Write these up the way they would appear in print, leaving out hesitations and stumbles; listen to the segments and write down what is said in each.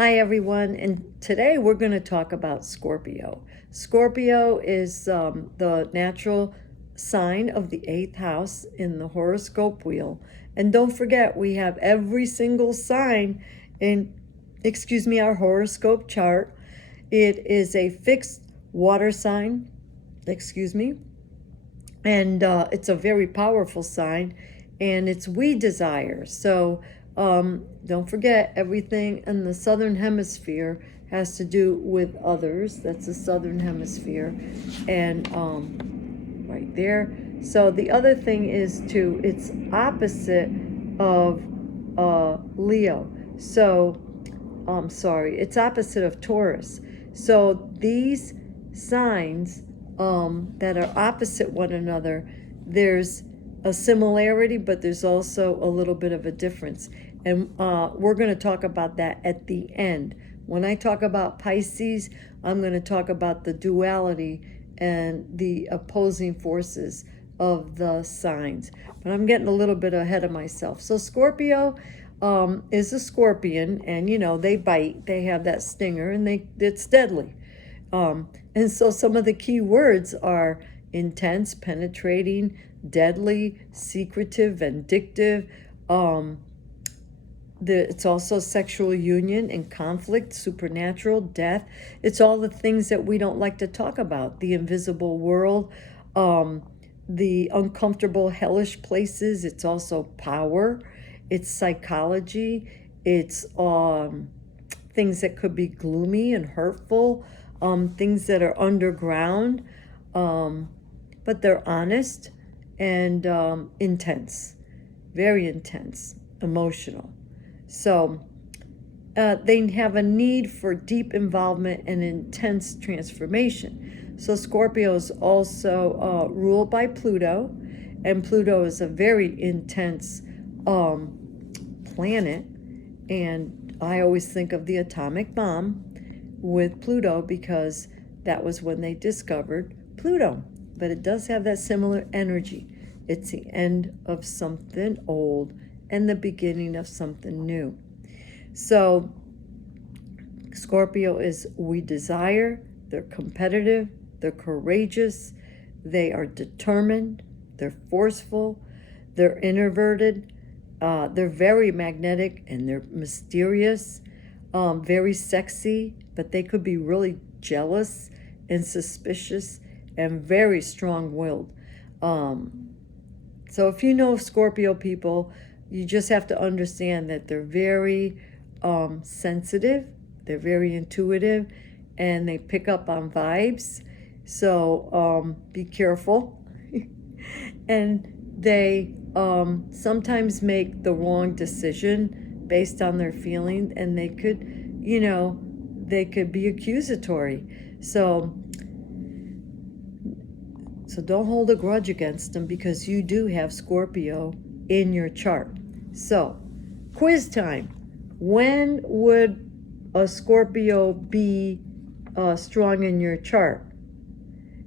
Hi everyone, and today we're going to talk about Scorpio. Scorpio is the natural sign of the 8th house in the horoscope wheel. And don't forget, we have every single sign in, our horoscope chart. It is a fixed water sign, and it's a very powerful sign, and it's we desire. So don't forget, everything in the southern hemisphere has to do with others. That's the southern hemisphere, and right there. So the other thing is too, it's opposite of Leo. So it's opposite of Taurus. So these signs that are opposite one another, there's a similarity, but there's also a little bit of a difference. And we're going to talk about that at the end. When I talk about Pisces, I'm going to talk about the duality and the opposing forces of the signs. But I'm getting a little bit ahead of myself. So Scorpio is a scorpion, and they bite, they have that stinger, and it's deadly. And so some of the key words are intense, penetrating, deadly, secretive, vindictive. It's also sexual union and conflict, supernatural, death. It's all the things that we don't like to talk about. The invisible world, the uncomfortable, hellish places. It's also power. It's psychology. It's things that could be gloomy and hurtful. Things that are underground, but they're honest and intense, very intense, emotional. So they have a need for deep involvement and intense transformation. So Scorpio is also ruled by Pluto, and Pluto is a very intense planet. And I always think of the atomic bomb with Pluto, because that was when they discovered Pluto. But it does have that similar energy. It's the end of something old and the beginning of something new. So Scorpio is we desire, they're competitive, they're courageous, they are determined, they're forceful, they're introverted, they're very magnetic, and they're mysterious, very sexy, but they could be really jealous and suspicious and very strong-willed. So if you know Scorpio people, you just have to understand that they're very sensitive, they're very intuitive, and they pick up on vibes. So be careful. And they sometimes make the wrong decision based on their feeling, and they could, they could be accusatory. So don't hold a grudge against them, because you do have Scorpio in your chart. So, quiz time. When would a Scorpio be strong in your chart?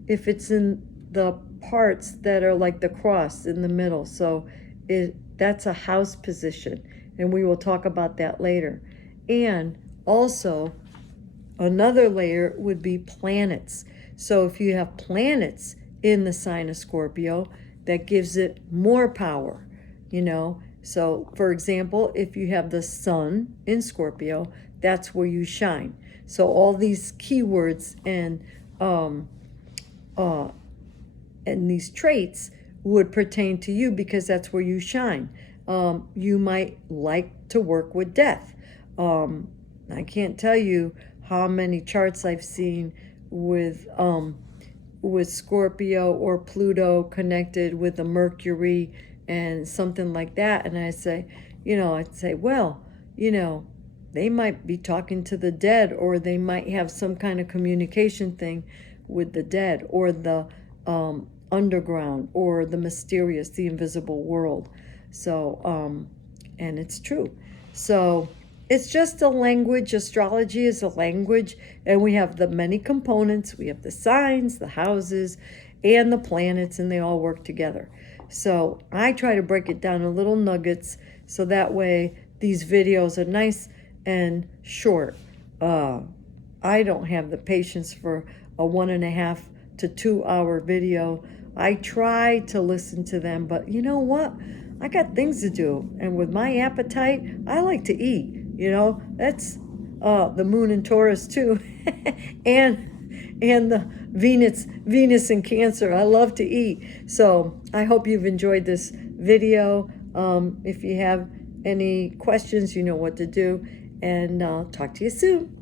If it's in the parts that are like the cross in the middle. So that's a house position, and we will talk about that later. And also, another layer would be planets. So if you have planets in the sign of Scorpio, that gives it more power, So, for example, if you have the sun in Scorpio, that's where you shine. So all these keywords and these traits would pertain to you, because that's where you shine. You might like to work with death. I can't tell you how many charts I've seen with Scorpio or Pluto connected with the Mercury and something like that. And I'd say, well, they might be talking to the dead, or they might have some kind of communication thing with the dead, or the underground, or the mysterious, the invisible world. So, and it's true. So it's just a language. Astrology is a language, and we have the many components. We have the signs, the houses, and the planets, and they all work together. So I try to break it down in little nuggets, so that way these videos are nice and short. I don't have the patience for a 1.5 to 2 hour video. I try to listen to them, but you know what? I got things to do. And with my appetite, I like to eat. You know, that's the moon in Taurus too. and the Venus in Cancer. I love to eat. So I hope you've enjoyed this video. If you have any questions, you know what to do. And I'll talk to you soon.